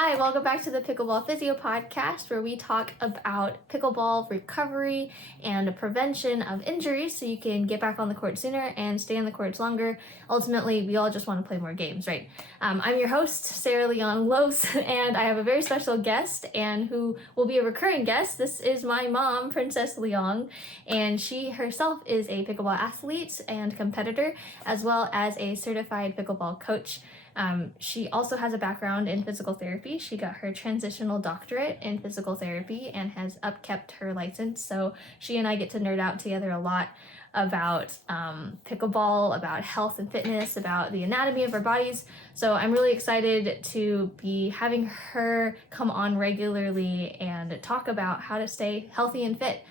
Hi, welcome back to the Pickleball Physio Podcast, where we talk about pickleball recovery and prevention of injuries so you can get back on the court sooner and stay on the courts longer. Ultimately, we all just want to play more games, right? I'm your host, Sarah Leong-Lopes, and I have a very special guest and who will be a recurring guest. This is my mom, Princess Leong, and she herself is a pickleball athlete and competitor, as well as a certified pickleball coach. She also has a background in physical therapy. She got her transitional doctorate in physical therapy and has upkept her license. So she and I get to nerd out together a lot about pickleball, about health and fitness, about the anatomy of our bodies. So I'm really excited to be having her come on regularly and talk about how to stay healthy and fit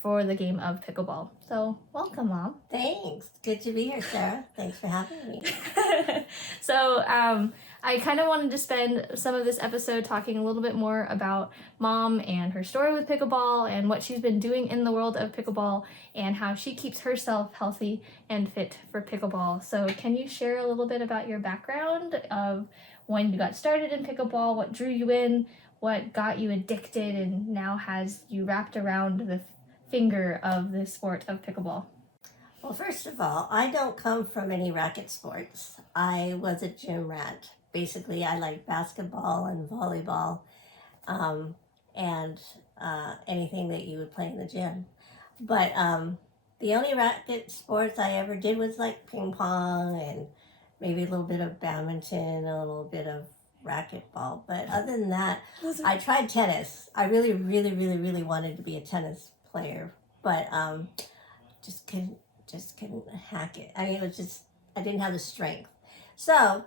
for the game of pickleball. So welcome, Mom. Thanks. Good to be here, Sarah. Thanks for having me. So I kind of wanted to spend some of this episode talking a little bit more about Mom and her story with pickleball and what she's been doing in the world of pickleball and how she keeps herself healthy and fit for pickleball. So can you share a little bit about your background of when you got started in pickleball, what drew you in, what got you addicted and now has you wrapped around the finger of the sport of pickleball? Well, first of all, I don't come from any racket sports. I was a gym rat. Basically, I like basketball and volleyball and anything that you would play in the gym. But the only racket sports I ever did was like ping pong and maybe a little bit of badminton, a little bit of racquetball. But other than that, I tried tennis. I really wanted to be a tennis player, but just couldn't hack it. I mean, it was just, I didn't have the strength. So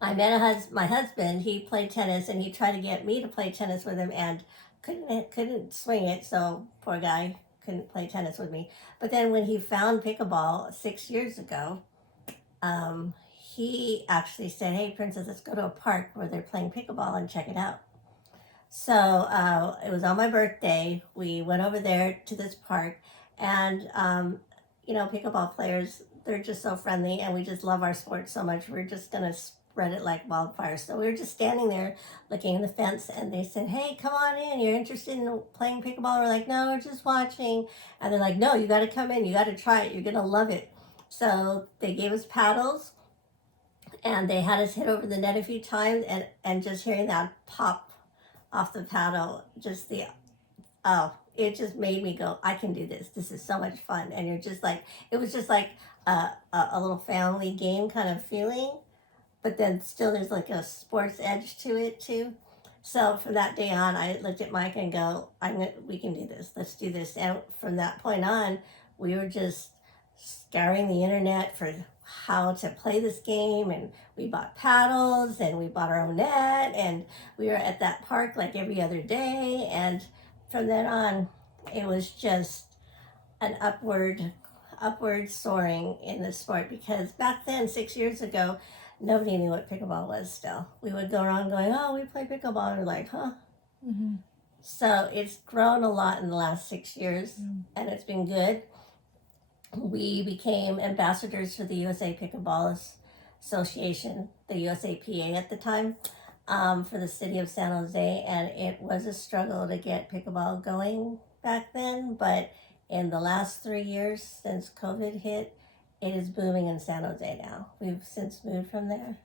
I met my husband. He played tennis and he tried to get me to play tennis with him and couldn't swing it. So poor guy couldn't play tennis with me. But then when he found pickleball 6 years ago, he actually said, "Hey, Princess, let's go to a park where they're playing pickleball and check it out." So it was on my birthday. We went over there to this park, and pickleball players, they're just so friendly, and we just love our sport so much. We're just gonna spread it like wildfire. So we were just standing there looking at the fence, and they said, "Hey, come on in. You're interested in playing pickleball?" We're like, "No, we're just watching." And they're like, "No, you got to come in. You got to try it. You're gonna love it." So they gave us paddles, and they had us hit over the net a few times, and just hearing that pop off the paddle, it just made me go, I can do this. This is so much fun. And you're just like, it was just like a little family game kind of feeling, but then still there's like a sports edge to it too. So from that day on, I looked at Mike and go, we can do this. Let's do this. And from that point on, we were just scouring the internet for how to play this game, and we bought paddles and we bought our own net, and we were at that park like every other day. And from then on, it was just an upward soaring in the sport, because back then 6 years ago, nobody knew what pickleball was. Still, we would go around going, "Oh, we play pickleball," and we're like, "Huh?" Mm-hmm. So it's grown a lot in the last 6 years, and it's been good. We became ambassadors for the USA Pickleball Association, the USAPA at the time, for the city of San Jose, and it was a struggle to get pickleball going back then, but in the last 3 years since COVID hit, it is booming in San Jose now. We've since moved from there,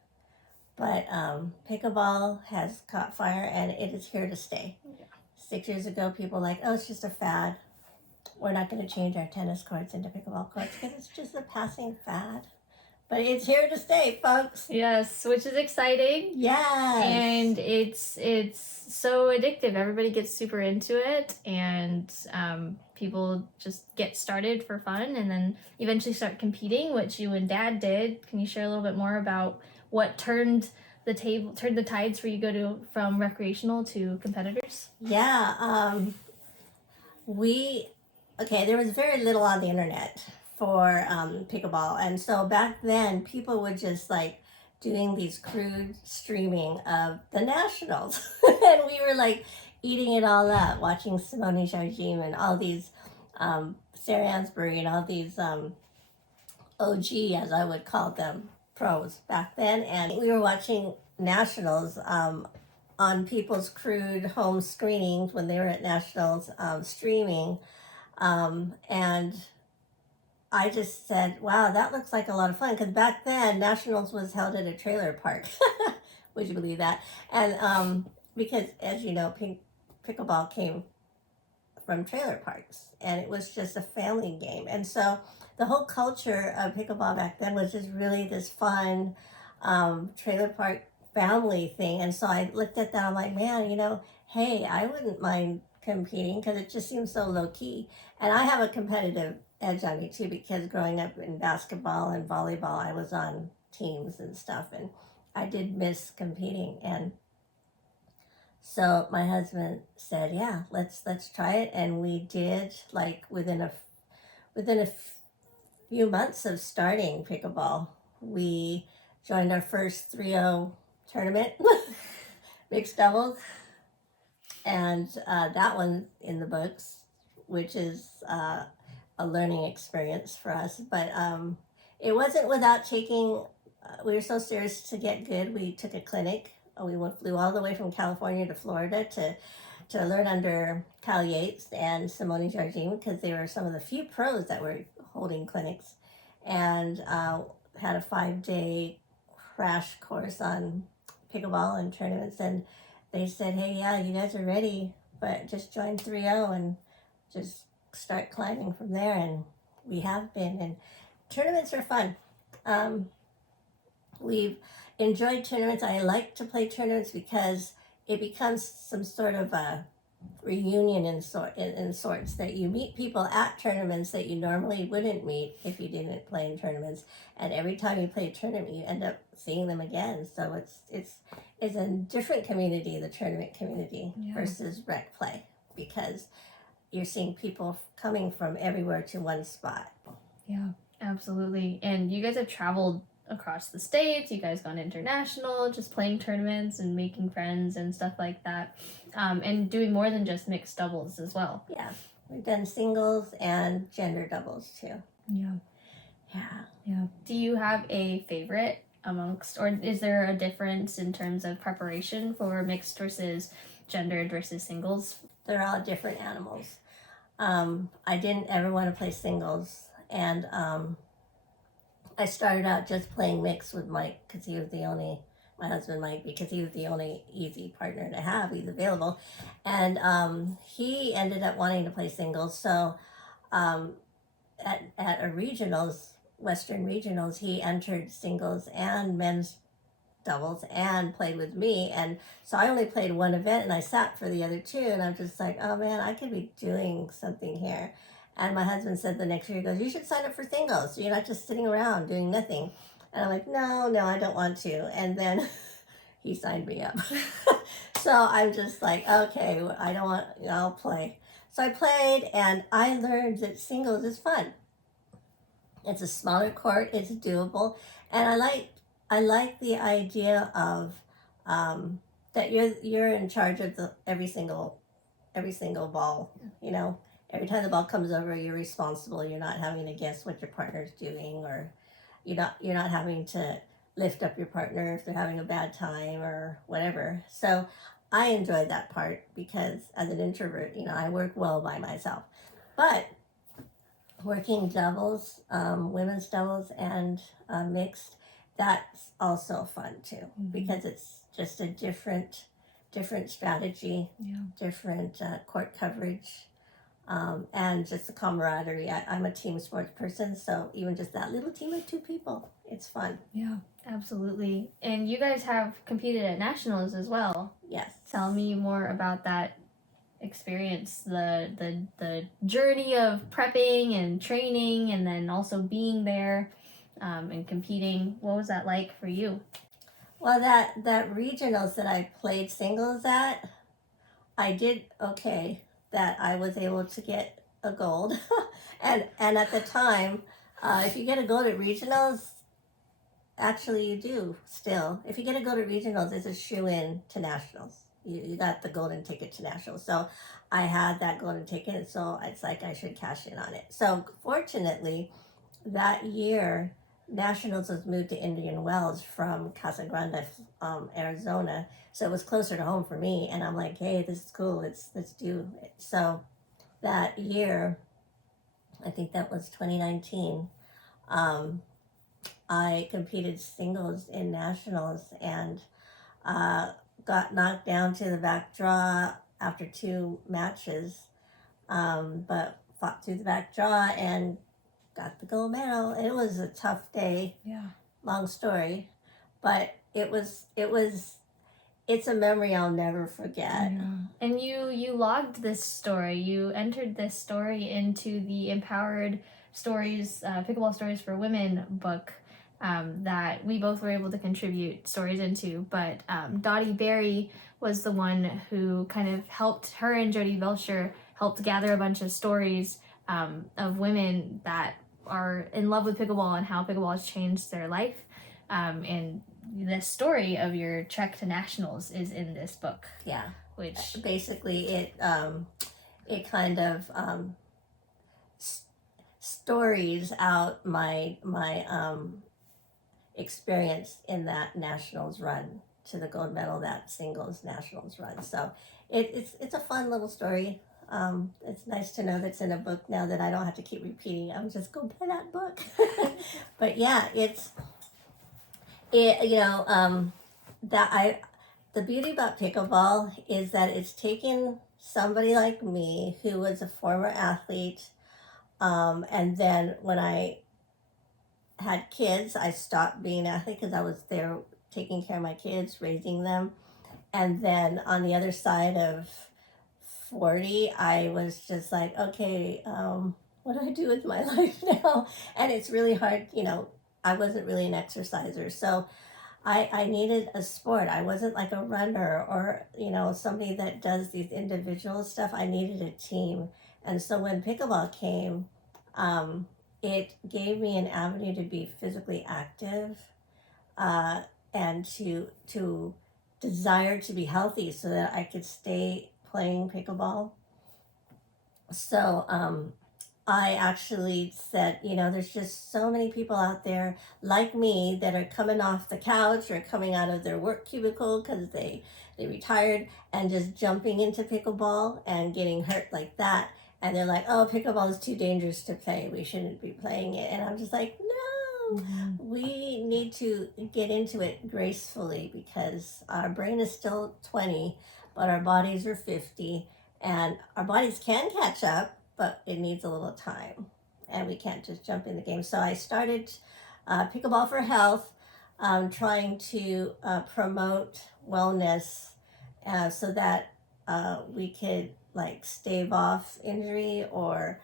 but pickleball has caught fire, and it is here to stay. Yeah. 6 years ago, people were like, "Oh, it's just a fad. We're not going to change our tennis courts into pickleball courts because it's just a passing fad." But it's here to stay, folks. Yes, which is exciting. Yes. And it's so addictive. Everybody gets super into it, and people just get started for fun and then eventually start competing, which you and Dad did. Can you share a little bit more about what turned the tides for you from recreational to competitors? Yeah. There was very little on the internet for pickleball, and so back then people were just like doing these crude streaming of the nationals, and we were like eating it all up, watching Simone Jardim and all these Sarah Ansbury and all these OG, as I would call them, pros back then, and we were watching nationals, on people's crude home screenings when they were at nationals, streaming, and I just said, wow, that looks like a lot of fun. Because back then, Nationals was held at a trailer park. Would you believe that? And because, as you know, pickleball came from trailer parks. And it was just a family game. And so the whole culture of pickleball back then was just really this fun trailer park family thing. And so I looked at that. I'm like, man, hey, I wouldn't mind competing because it just seems so low key. And I have a competitive edge on me too, because growing up in basketball and volleyball, I was on teams and stuff, and I did miss competing. And so my husband said, yeah, let's try it. And we did, like within a few months of starting pickleball, we joined our first 3-0 tournament, mixed doubles, and that one in the books, which is a learning experience for us. But it wasn't without taking, we were so serious to get good, we took a clinic. We flew all the way from California to Florida to learn under Kyle Yates and Simone Jardine, because they were some of the few pros that were holding clinics, and had a 5-day crash course on pickleball and tournaments. And they said, hey, yeah, you guys are ready, but just join 3-0 and just start climbing from there. And we have been. And tournaments are fun. We've enjoyed tournaments. I like to play tournaments because it becomes some sort of a reunion in sorts, that you meet people at tournaments that you normally wouldn't meet if you didn't play in tournaments. And every time you play a tournament, you end up seeing them again. So it's a different community, the tournament community, versus rec play, because you're seeing people coming from everywhere to one spot. Yeah, absolutely. And you guys have traveled across the states. You guys gone international, just playing tournaments and making friends and stuff like that, and doing more than just mixed doubles as well. Yeah, we've done singles and gender doubles too. Yeah. Do you have a favorite amongst, or is there a difference in terms of preparation for mixed versus gendered versus singles? They're all different animals. I didn't ever want to play singles, and I started out just playing mixed with Mike, because he was the only, my husband Mike, because he was the only easy partner to have. He's available. And he ended up wanting to play singles. So at a regionals, Western regionals, he entered singles and men's doubles and played with me. And so I only played one event, and I sat for the other two. And I'm just like, oh man, I could be doing something here. And my husband said the next year, he goes, you should sign up for singles, so you're not just sitting around doing nothing. And I'm like, no, I don't want to. And then he signed me up. So I'm just like, okay, I don't want, I'll play. So I played, and I learned that singles is fun. It's a smaller court, it's doable. And I like the idea of that you're in charge of every single ball, Every time the ball comes over, you're responsible. You're not having to guess what your partner's doing, or you're not having to lift up your partner if they're having a bad time or whatever. So I enjoyed that part, because as an introvert, I work well by myself. But working doubles, women's doubles and mixed, that's also fun too, because it's just a different strategy, different court coverage. And just the camaraderie. I'm a team sports person, so even just that little team of 2 people, it's fun. Yeah, absolutely. And you guys have competed at nationals as well. Yes. Tell me more about that experience, the journey of prepping and training, and then also being there and competing. What was that like for you? Well, that regionals that I played singles at, I did okay. That I was able to get a gold. and at the time, if you get a gold at regionals, actually you do still. If you get a gold at regionals, it's a shoe-in to nationals. You got the golden ticket to nationals. So I had that golden ticket, so it's like I should cash in on it. So fortunately, that year, nationals was moved to Indian Wells from Casa Grande, Arizona, so it was closer to home for me. And I'm like, hey, this is cool. Let's do it. So that year, I think that was 2019. I competed singles in nationals and got knocked down to the back draw after 2 matches, but fought through the back draw and got the gold medal. It was a tough day. Yeah. Long story, but it's a memory I'll never forget. Yeah. And you logged this story. You entered this story into the Empowered Stories, Pickleball Stories for Women book that we both were able to contribute stories into. But Dottie Berry was the one who kind of helped, her and Jody Belcher helped gather a bunch of stories of women that are in love with pickleball and how pickleball has changed their life. And the story of your trek to nationals is in this book. Yeah. Which basically it kind of stories out my experience in that nationals run to the gold medal, that singles nationals run. So it's a fun little story. It's nice to know that's in a book now that I don't have to keep repeating. I'm just go buy that book. But yeah, the beauty about pickleball is that it's taken somebody like me who was a former athlete, and then when I had kids, I stopped being an athlete because I was there taking care of my kids, raising them, and then on the other side of 40, I was just like, okay, what do I do with my life now? And it's really hard, I wasn't really an exerciser, so I needed a sport. I wasn't like a runner or, somebody that does these individual stuff. I needed a team. And so when pickleball came, it gave me an avenue to be physically active and to desire to be healthy so that I could stay playing pickleball. So I actually said, there's just so many people out there like me that are coming off the couch or coming out of their work cubicle because they retired and just jumping into pickleball and getting hurt like that. And they're like, oh, pickleball is too dangerous to play. We shouldn't be playing it. And I'm just like, no, we need to get into it gracefully because our brain is still 20, but our bodies are 50. And our bodies can catch up, but it needs a little time, and we can't just jump in the game. So I started Pickleball4Health, trying to promote wellness so that we could stave off injury or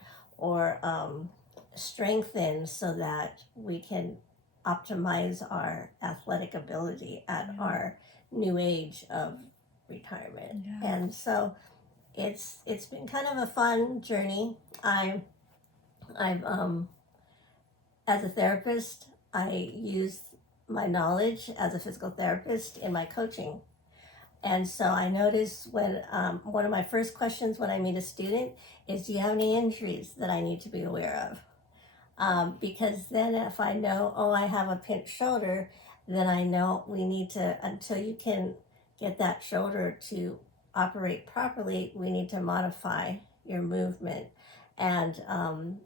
strengthen so that we can optimize our athletic ability at our new age of retirement. Yeah. And so it's been kind of a fun journey. I've as a therapist, I use my knowledge as a physical therapist in my coaching. And so I notice when one of my first questions when I meet a student is, do you have any injuries that I need to be aware of? Because then if I know, I have a pinched shoulder, then I know we need to, until you can get that shoulder to operate properly, we need to modify your movement. And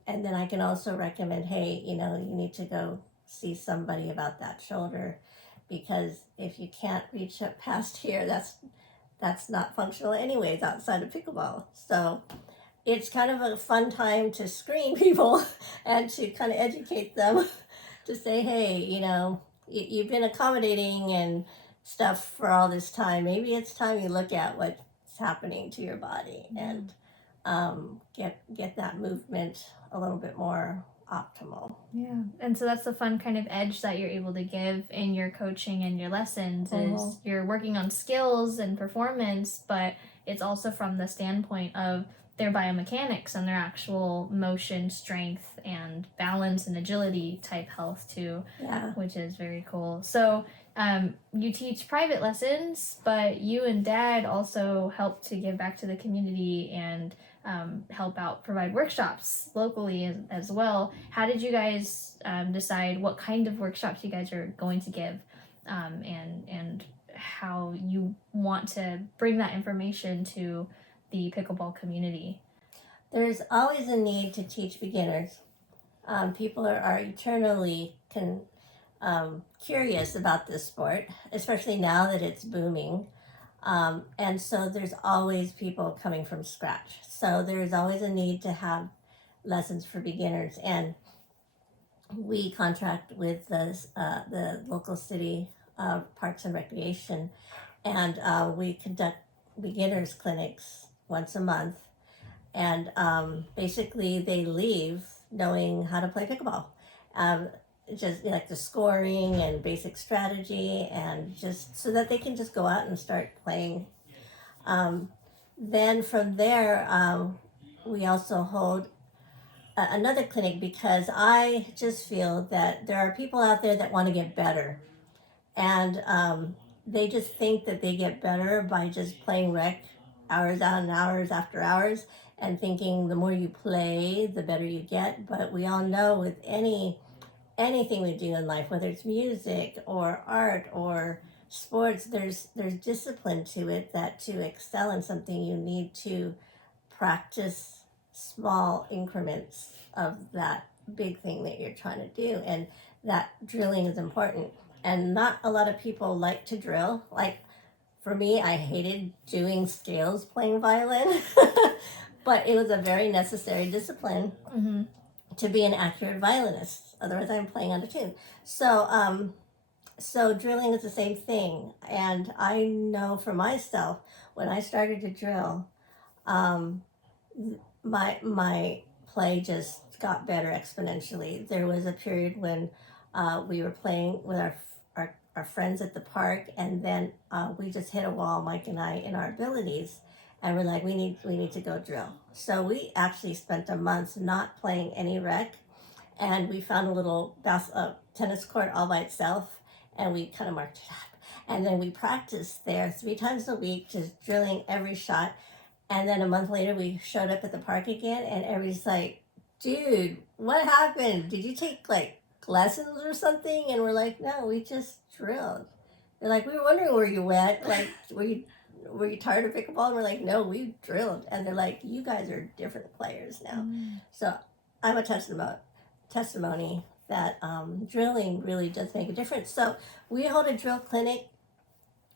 then I can also recommend, hey, you need to go see somebody about that shoulder, because if you can't reach up past here, that's not functional anyways outside of pickleball. So it's kind of a fun time to screen people and to kind of educate them to say, hey, you've been accommodating and stuff for all this time. Maybe it's time you look at what's happening to your body and get that movement a little bit more optimal. Yeah. And so that's the fun kind of edge that you're able to give in your coaching and your lessons is you're working on skills and performance, but it's also from the standpoint of their biomechanics and their actual motion, strength, and balance and agility type health too, which is very cool. So you teach private lessons, but you and Dad also help to give back to the community and help out, provide workshops locally as well. How did you guys decide what kind of workshops you guys are going to give, and how you want to bring that information to the pickleball community? There's always a need to teach beginners. People are eternally curious about this sport, especially now that it's booming. And so there's always people coming from scratch. So there's always a need to have lessons for beginners. And we contract with the local city Parks and Recreation, and we conduct beginners clinics once a month. And basically they leave knowing how to play pickleball. Just like the scoring and basic strategy, and just so that they can just go out and start playing. Then from there, we also hold another clinic, because I just feel that there are people out there that want to get better, and they just think that they get better by just playing rec hours out and hours after hours, and thinking the more you play, the better you get. But we all know with anything we do in life, whether it's music or art or sports, there's discipline to it, that to excel in something you need to practice small increments of that big thing that you're trying to do, and that drilling is important. And not a lot of people like to drill. Like for me, I hated doing scales playing violin, but it was a very necessary discipline to be an accurate violinist. Otherwise, I'm playing out of tune. So drilling is the same thing. And I know for myself, when I started to drill, my play just got better exponentially. There was a period when we were playing with our friends at the park, and then we just hit a wall, Mike and I, in our abilities, and we're like, we need to go drill. So we actually spent a month not playing any rec, and we found a little tennis court all by itself, and we kind of marked it up. And then we practiced there 3 times a week, just drilling every shot. And then a month later, we showed up at the park again, and everybody's like, dude, what happened? Did you take like lessons or something? And we're like, no, we just drilled. They're like, we were wondering where you went. Like, were you tired of pickleball? And we're like, no, we drilled. And they're like, you guys are different players now. So I'm a testimony that drilling really does make a difference. So we hold a drill clinic,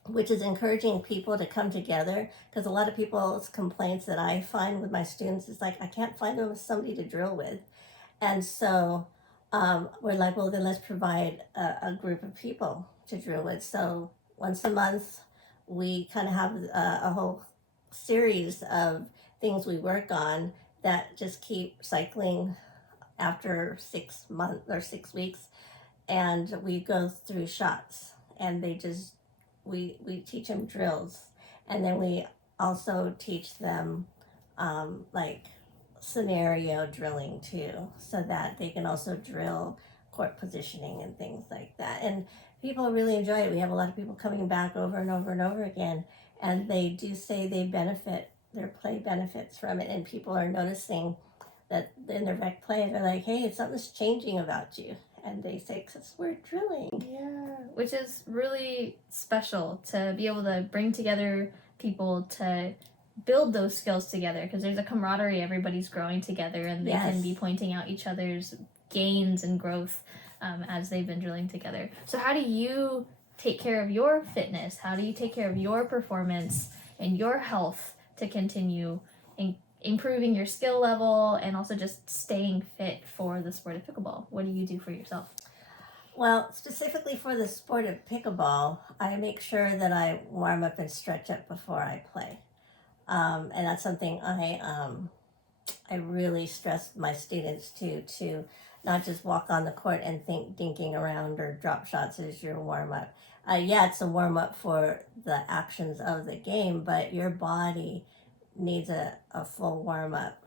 which is encouraging people to come together, because a lot of people's complaints that I find with my students is like, I can't find them somebody to drill with. And so we're like, well, then let's provide a group of people to drill with. So once a month, we kind of have a whole series of things we work on that just keep cycling after 6 months or 6 weeks. And we go through shots, and we teach them drills, and then we also teach them like scenario drilling too, so that they can also drill court positioning and things like that. And people really enjoy it. We have a lot of people coming back over and over and over again, and they do say their play benefits from it, and people are noticing that in their rec play, they're like, hey, something's changing about you. And they say, because we're drilling. Yeah, which is really special to be able to bring together people to build those skills together, because there's a camaraderie, everybody's growing together, and they can be pointing out each other's gains and growth as they've been drilling together. So how do you take care of your fitness? How do you take care of your performance and your health to continue improving your skill level and also just staying fit for the sport of pickleball? What do you do for yourself? Well, specifically for the sport of pickleball, I make sure that I warm up and stretch up before I play. And that's something I really stress my students to not just walk on the court and think dinking around or drop shots as your warm-up. Yeah, it's a warm-up for the actions of the game, but your body needs a full warm-up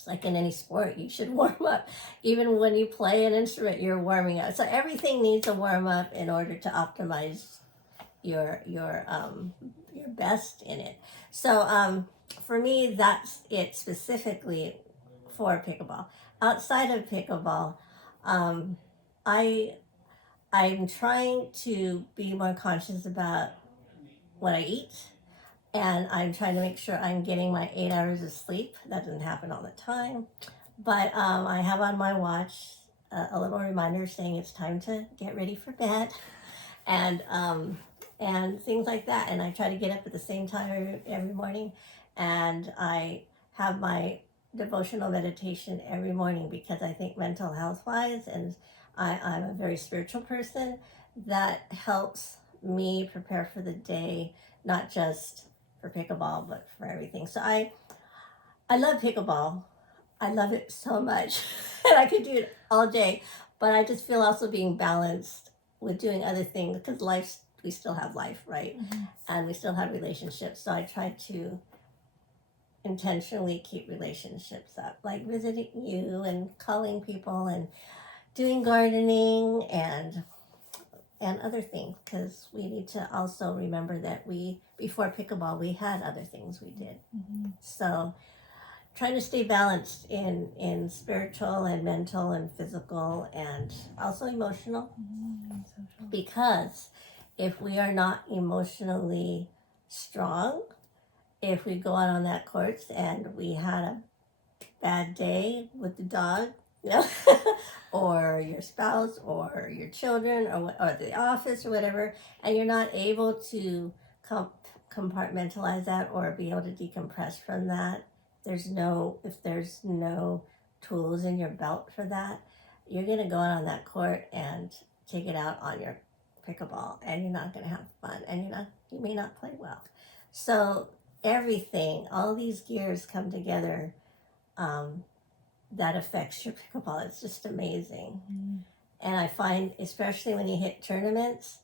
It's like in any sport, you should warm up. Even when you play an instrument, you're warming up. So everything needs a warm up in order to optimize your best in it. So for me, that's it specifically for pickleball. Outside of pickleball, I I'm trying to be more conscious about what I eat, and I'm trying to make sure I'm getting my 8 hours of sleep. That doesn't happen all the time, but I have on my watch a little reminder saying it's time to get ready for bed, and things like that. And I try to get up at the same time every morning, and I have my devotional meditation every morning because I think mental health wise, and I'm a very spiritual person, that helps me prepare for the day, not just for pickleball, but for everything. So I love pickleball. I love it so much. And I could do it all day. But I just feel also being balanced with doing other things because we still have life, right? Mm-hmm. And we still have relationships. So I try to intentionally keep relationships up, like visiting you and calling people and doing gardening and other things, because we need to also remember that before pickleball, we had other things we did. Mm-hmm. So trying to stay balanced in spiritual and mental and physical and also emotional, because if we are not emotionally strong, if we go out on that course and we had a bad day with the dog, you know, or your spouse or your children or the office or whatever, and you're not able to compartmentalize that or be able to decompress from that, if there's no tools in your belt for that, you're going to go out on that court and take it out on your pickleball, and you're not going to have fun, and you may not play well. So everything, all these gears come together, that affects your pickleball. It's just amazing. Mm-hmm. And I find, especially when you hit tournaments,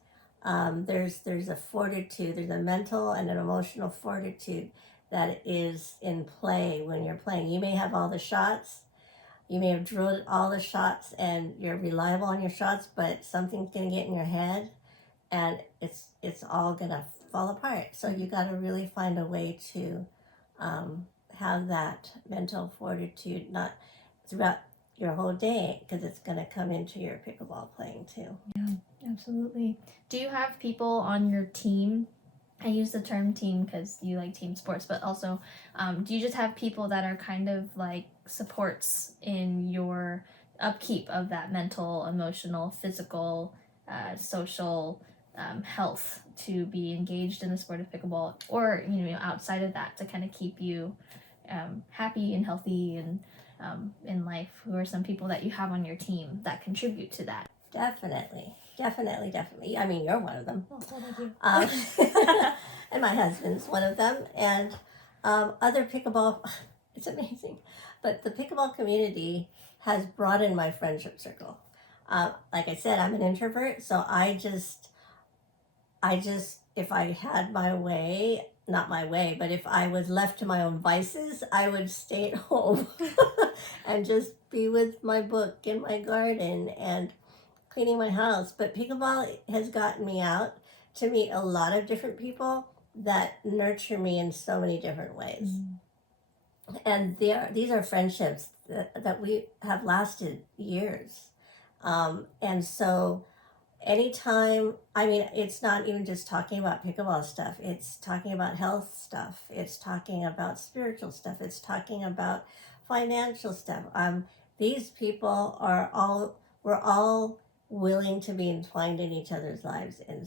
there's a fortitude, there's a mental and an emotional fortitude that is in play when you're playing. You may have all the shots, you may have drilled all the shots, and you're reliable on your shots, but something's going to get in your head, and it's all going to fall apart. So you got to really find a way to have that mental fortitude, not throughout your whole day, because it's going to come into your pickleball playing too. Yeah, absolutely. Do you have people on your team? I use the term team because you like team sports, but also do you just have people that are kind of like supports in your upkeep of that mental, emotional, physical, social health to be engaged in the sport of pickleball, or outside of that, to kind of keep you happy and healthy and in life? Who are some people that you have on your team that contribute to that? Definitely. I mean, you're one of them. Oh, thank you. And my husband's one of them. And other pickleball, it's amazing. But the pickleball community has broadened my friendship circle. Like I said, I'm an introvert, so I just, if I had my way, not my way, but if I was left to my own vices, I would stay at home and just be with my book and my garden and cleaning my house. But pickleball has gotten me out to meet a lot of different people that nurture me in so many different ways. Mm-hmm. And these are friendships that we have lasted years. And so anytime, I mean, it's not even just talking about pickleball stuff, it's talking about health stuff, it's talking about spiritual stuff, it's talking about financial stuff. These people we're all willing to be entwined in each other's lives in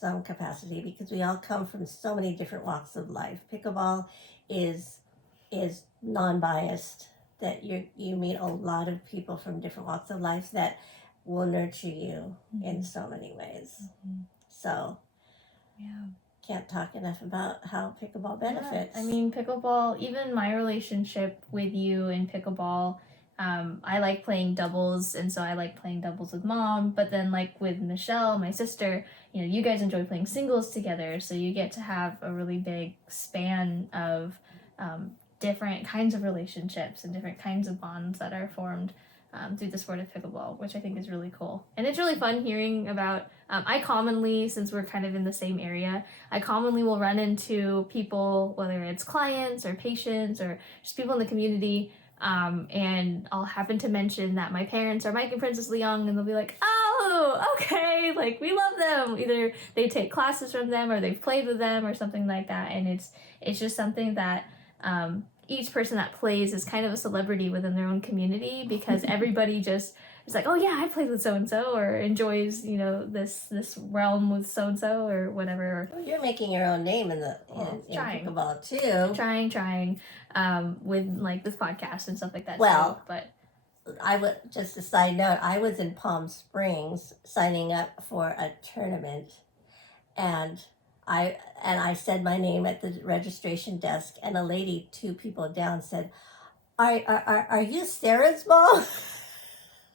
some capacity, because we all come from so many different walks of life. Pickleball is non-biased, that you meet a lot of people from different walks of life that will nurture you in so many ways. Mm-hmm. So, yeah, can't talk enough about how pickleball benefits. Yeah. I mean, pickleball, even my relationship with you in pickleball, I like playing doubles, and so I like playing doubles with Mom, but then like with Michelle, my sister, you guys enjoy playing singles together, so you get to have a really big span of different kinds of relationships and different kinds of bonds that are formed through the sport of pickleball, which I think is really cool. And it's really fun hearing about, I commonly, since we're kind of in the same area, I commonly will run into people, whether it's clients or patients or just people in the community, and I'll happen to mention that my parents are Mike and Princess Leong, and they'll be like, oh, okay, like, we love them. Either they take classes from them or they've played with them or something like that. And it's just something that each person that plays is kind of a celebrity within their own community, because everybody just is like, oh yeah, I played with so-and-so, or enjoys, you know, this realm with so-and-so or whatever. Well, you're making your own name in pickleball too. Trying, with like this podcast and stuff like that. Well, too, but I would, just a side note, I was in Palm Springs signing up for a tournament, and I said my name at the registration desk, and a lady 2 people down said, are you Sarah's mom?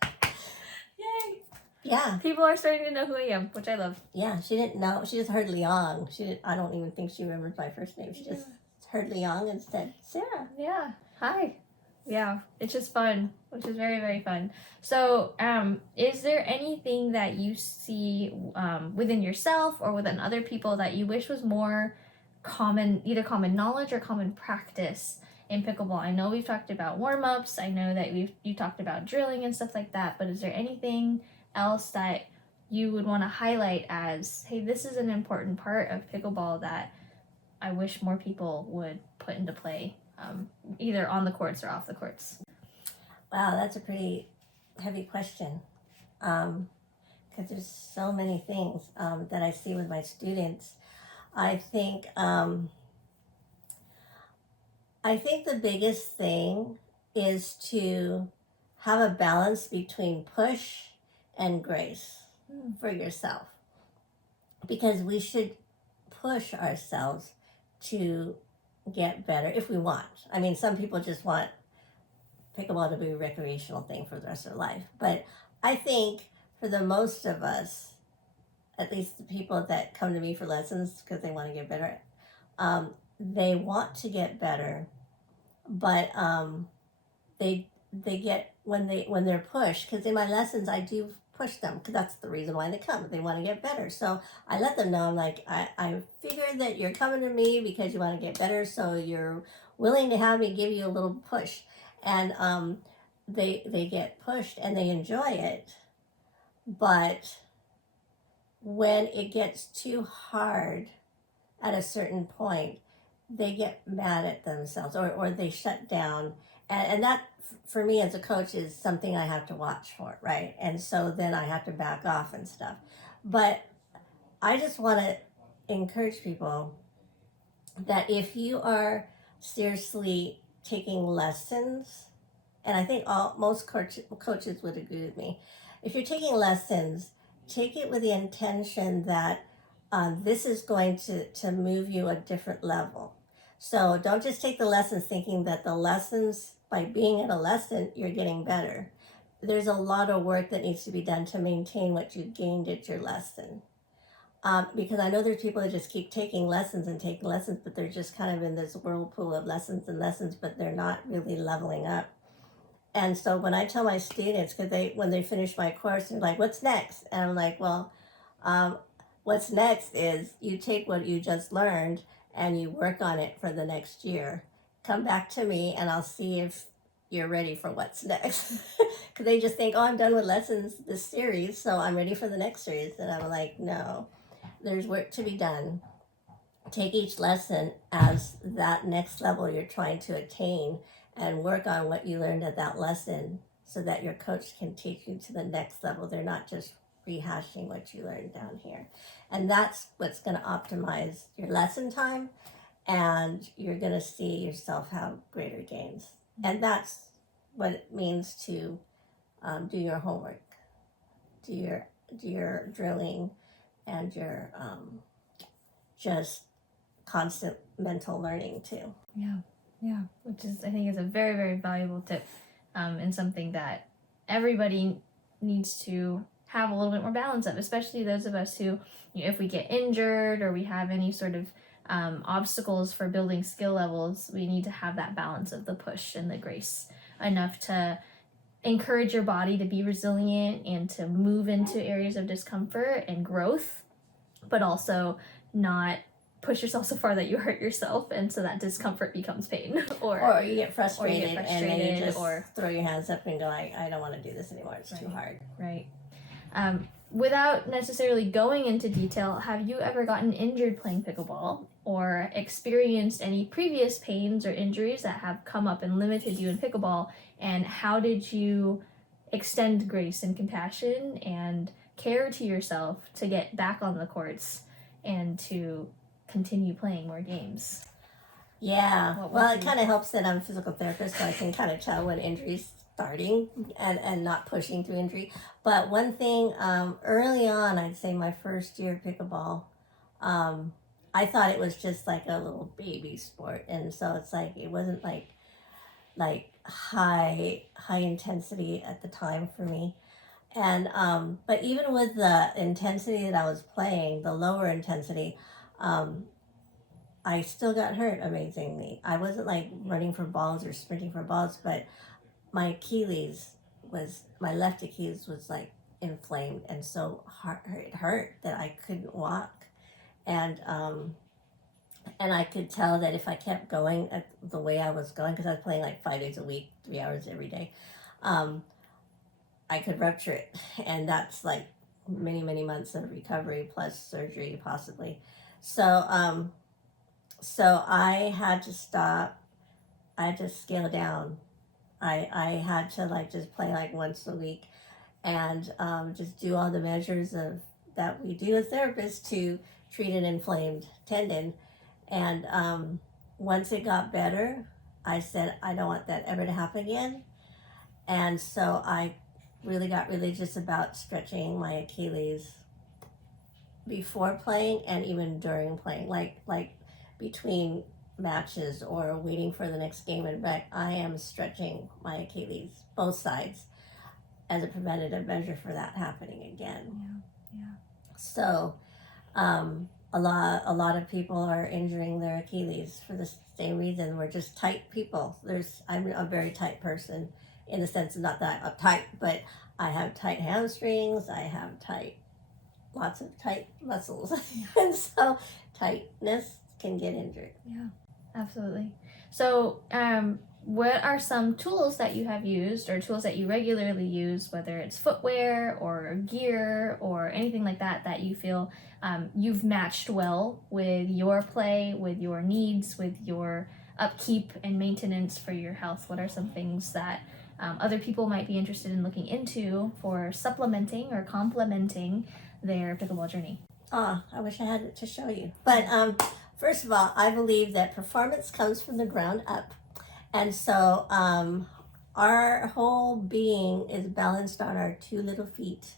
Yay! Yeah. People are starting to know who I am, which I love. Yeah, she didn't know. She just heard Leong. I don't even think she remembered my first name. She just heard Leong and said, Sarah. Yeah. Hi. Yeah, it's just fun, which is very, very fun. So, is there anything that you see within yourself or within other people that you wish was more common, either common knowledge or common practice in pickleball? I know we've talked about warm-ups. I know that you talked about drilling and stuff like that, but is there anything else that you would want to highlight as, hey, this is an important part of pickleball that I wish more people would put into play? Either on the courts or off the courts? Wow, that's a pretty heavy question, because there's so many things that I see with my students. I think the biggest thing is to have a balance between push and grace for yourself, because we should push ourselves to get better if we want. I mean, some people just want pickleball to be a recreational thing for the rest of their life. But I think for the most of us, at least the people that come to me for lessons because they want to get better, they want to get better, but they get, when they're pushed, because in my lessons I do push them, because that's the reason why they come. They want to get better. So I let them know, I'm like, I figured that you're coming to me because you want to get better, so you're willing to have me give you a little push. And they get pushed and they enjoy it. But when it gets too hard at a certain point, they get mad at themselves, or they shut down. And that, for me as a coach, is something I have to watch for, right? And so then I have to back off and stuff. But I just want to encourage people that if you are seriously taking lessons, and I think most coaches would agree with me, if you're taking lessons, take it with the intention that this is going to move you a different level. So don't just take the lessons thinking that the lessons, by being at a lesson, you're getting better. There's a lot of work that needs to be done to maintain what you gained at your lesson. Because I know there's people that just keep taking lessons, but they're just kind of in this whirlpool of lessons, but they're not really leveling up. And so when I tell my students, because when they finish my course, they're like, what's next? And I'm like, well, what's next is you take what you just learned and you work on it for the next year. Come back to me and I'll see if you're ready for what's next. Because they just think, oh, I'm done with lessons this series, so I'm ready for the next series. And I'm like, no, there's work to be done. Take each lesson as that next level you're trying to attain, and work on what you learned at that lesson so that your coach can take you to the next level. They're not just rehashing what you learned down here. And that's what's going to optimize your lesson time, and you're going to see yourself have greater gains. And that's what it means to do your homework, do your drilling, and your just constant mental learning too. Yeah, which is, I think, is a very, very valuable tip, and something that everybody needs to have a little bit more balance of, especially those of us who, you know, if we get injured or we have any sort of obstacles for building skill levels, we need to have that balance of the push and the grace enough to encourage your body to be resilient and to move into areas of discomfort and growth, but also not push yourself so far that you hurt yourself and so that discomfort becomes pain. Or you get frustrated, and then you just or throw your hands up and go, I don't want to do this anymore. It's too hard. Right. Without necessarily going into detail, have you ever gotten injured playing pickleball or experienced any previous pains or injuries that have come up and limited you in pickleball? And how did you extend grace and compassion and care to yourself to get back on the courts and to continue playing more games? Yeah, well, it kind of helps that I'm a physical therapist, so I can kind of tell when injury's starting and not pushing through injury. But one thing, early on, I'd say my first year of pickleball, I thought it was just like a little baby sport, and so it's like it wasn't like high intensity at the time for me. And but even with the intensity that I was playing, the lower intensity, I still got hurt amazingly. I wasn't like running for balls or sprinting for balls, but my left Achilles was like inflamed and so it hurt that I couldn't walk. And I could tell that if I kept going at the way I was going, because I was playing like 5 days a week, 3 hours every day, I could rupture it. And that's like many months of recovery plus surgery possibly. So I had to stop. I had to scale down. I had to like just play like once a week and just do all the measures of that we do as therapists to treat an inflamed tendon. And once it got better, I said, I don't want that ever to happen again. And so I really got religious about stretching my Achilles before playing and even during playing, like between matches or waiting for the next game and rec. I am stretching my Achilles, both sides, as a preventative measure for that happening again. Yeah. So a lot of people are injuring their Achilles for the same reason. We're just tight people. I'm a very tight person, in the sense of not that I'm uptight, but I have tight hamstrings. I have lots of tight muscles, and so tightness can get injured. Yeah, absolutely. So, what are some tools that you have used or tools that you regularly use, whether it's footwear or gear or anything like that, that you feel you've matched well with your play, with your needs, with your upkeep and maintenance for your health? What are some things that other people might be interested in looking into for supplementing or complementing their pickleball journey? I wish I had it to show you. But first of all, I believe that performance comes from the ground up. And so our whole being is balanced on our 2 little feet.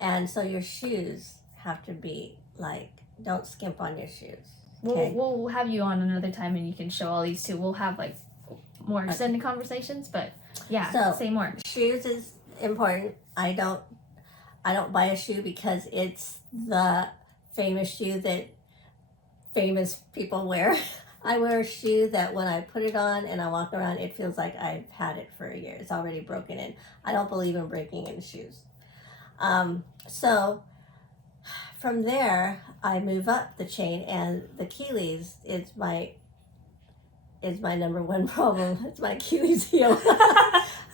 And so your shoes have to be like, don't skimp on your shoes. Okay? We'll have you on another time and you can show all these too. We'll have like more extended conversations, but yeah, so say more. Shoes is important. I don't buy a shoe because it's the famous shoe that famous people wear. I wear a shoe that when I put it on and I walk around, it feels like I've had it for a year. It's already broken in. I don't believe in breaking in shoes. So from there, I move up the chain, and the Achilles is my number one problem. It's my Achilles heel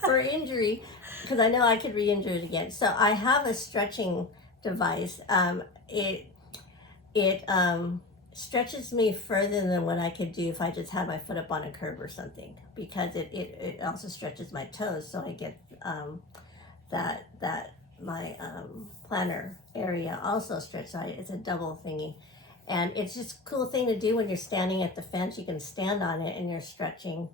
for injury, because I know I could re-injure it again. So I have a stretching device. It stretches me further than what I could do if I just had my foot up on a curb or something, because it also stretches my toes, so I get that my plantar area also stretched. So it's a double thingy, and it's just a cool thing to do when you're standing at the fence. You can stand on it and you're stretching.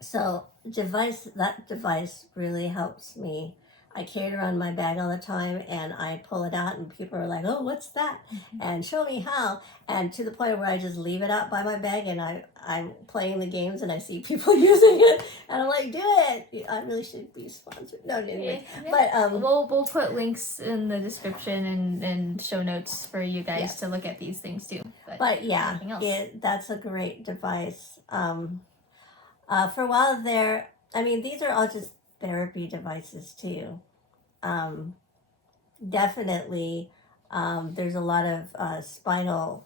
So that device really helps me. I carry it around in my bag all the time, and I pull it out, and people are like, "Oh, what's that?" And show me how. And to the point where I just leave it out by my bag, and I'm playing the games, and I see people using it, and I'm like, "Do it!" I really should be sponsored. No, anyway. But we'll put links in the description and show notes for you guys Yes. to look at these things too. But yeah, that's a great device. For a while there, I mean, these are all just therapy devices too. Definitely, there's a lot of spinal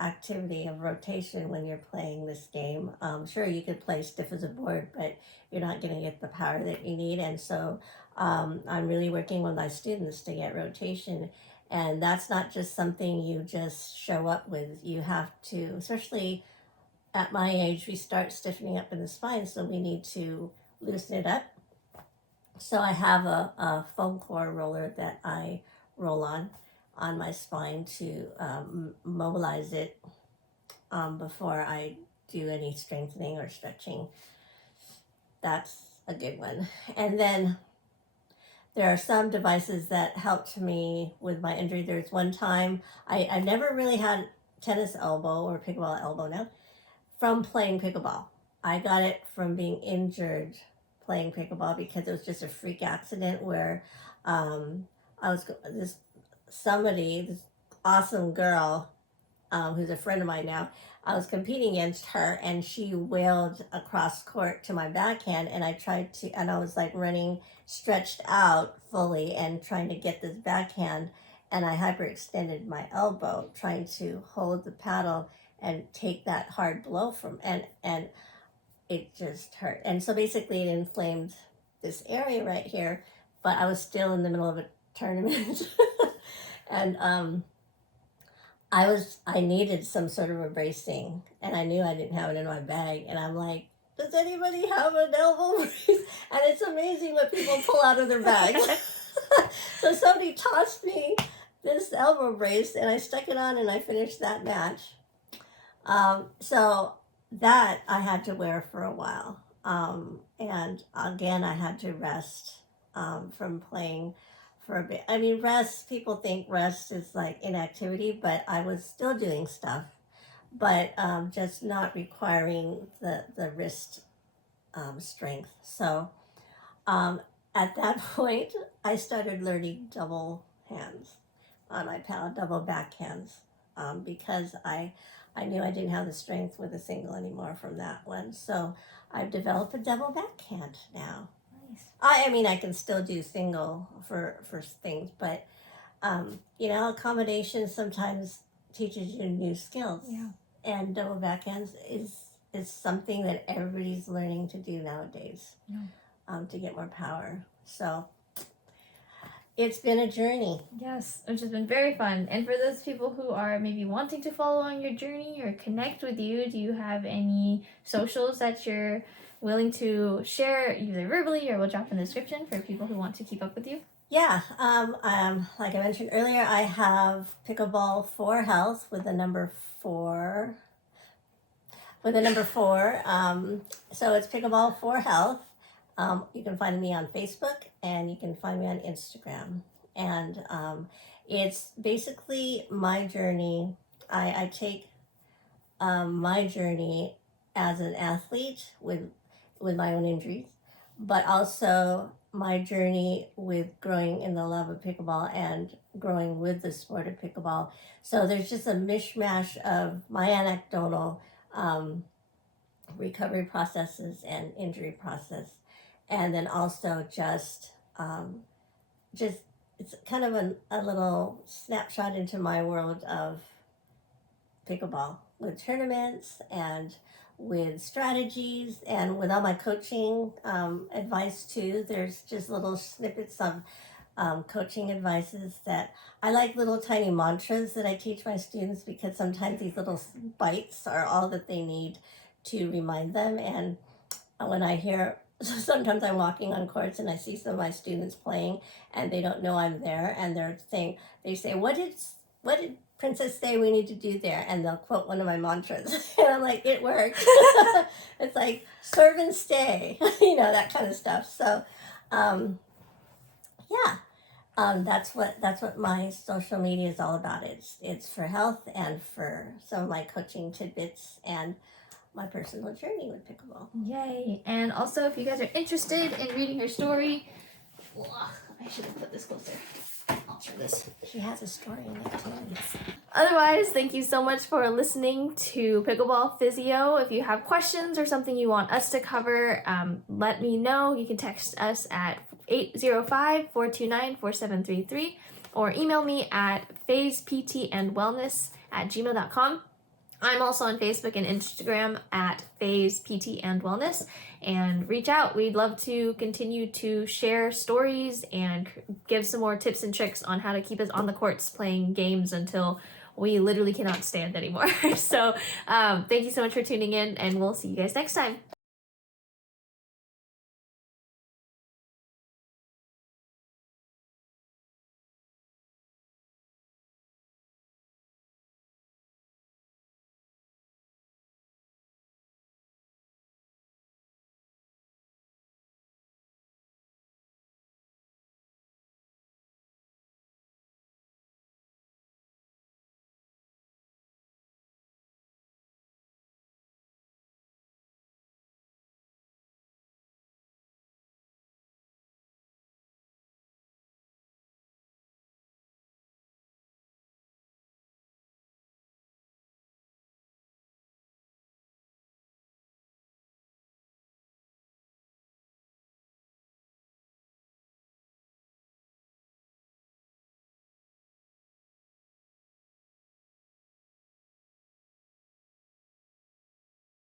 activity of rotation when you're playing this game. Sure, you could play stiff as a board, but you're not going to get the power that you need. And so I'm really working with my students to get rotation. And that's not just something you just show up with. You have to, especially at my age, we start stiffening up in the spine, so we need to loosen it up. So I have a foam core roller that I roll on my spine to mobilize it before I do any strengthening or stretching. That's a good one. And then there are some devices that helped me with my injury. There's one time I never really had tennis elbow or pickleball elbow now from playing pickleball. I got it from being injured playing pickleball because it was just a freak accident where this awesome girl who's a friend of mine now, I was competing against her, and she wailed across court to my backhand, and I was like running stretched out fully and trying to get this backhand, and I hyperextended my elbow trying to hold the paddle and take that hard blow from, and it just hurt. And so basically it inflamed this area right here, but I was still in the middle of a tournament. And I needed some sort of a bracing, and I knew I didn't have it in my bag, and I'm like, does anybody have an elbow brace? And it's amazing what people pull out of their bags. So somebody tossed me this elbow brace, and I stuck it on, and I finished that match. So that I had to wear for a while. And again, I had to rest from playing for a bit. I mean, rest, people think rest is like inactivity, but I was still doing stuff, but just not requiring the wrist strength. So at that point, I started learning double hands on my paddle, double backhands, because I knew I didn't have the strength with a single anymore from that one. So I've developed a double backhand now. Nice. I mean, I can still do single for things, but accommodation sometimes teaches you new skills. Yeah. And double backhands is something that everybody's learning to do nowadays. Yeah. To get more power. So it's been a journey. Yes, which has been very fun. And for those people who are maybe wanting to follow on your journey or connect with you, do you have any socials that you're willing to share either verbally or we'll drop in the description for people who want to keep up with you? Yeah, like I mentioned earlier, I have Pickleball4Health with the number 4. So it's Pickleball4Health. You can find me on Facebook, and you can find me on Instagram. And it's basically my journey. I take my journey as an athlete with my own injuries, but also my journey with growing in the love of pickleball and growing with the sport of pickleball. So there's just a mishmash of my anecdotal recovery processes and injury process. And then also just it's kind of a little snapshot into my world of pickleball with tournaments and with strategies and with all my coaching advice too. There's just little snippets of coaching advices that I like, little tiny mantras that I teach my students, because sometimes these little bites are all that they need to remind them. And when I hear, sometimes I'm walking on courts and I see some of my students playing and they don't know I'm there, and they say, what did Princess say we need to do there? And they'll quote one of my mantras. And I'm like, it worked. It's like, serve and stay, that kind of stuff. So Yeah. That's what my social media is all about. It's for health and for some of my coaching tidbits and my personal journey with pickleball. Yay! And also, if you guys are interested in reading her story, I should have put this closer. I'll try this. She has a story in it too. Otherwise, thank you so much for listening to Pickleball Physio. If you have questions or something you want us to cover, let me know. You can text us at 805-429-4733 or email me at phaseptandwellness@gmail.com. I'm also on Facebook and Instagram at phaseptandwellness, and reach out. We'd love to continue to share stories and give some more tips and tricks on how to keep us on the courts playing games until we literally cannot stand anymore. So thank you so much for tuning in, and we'll see you guys next time.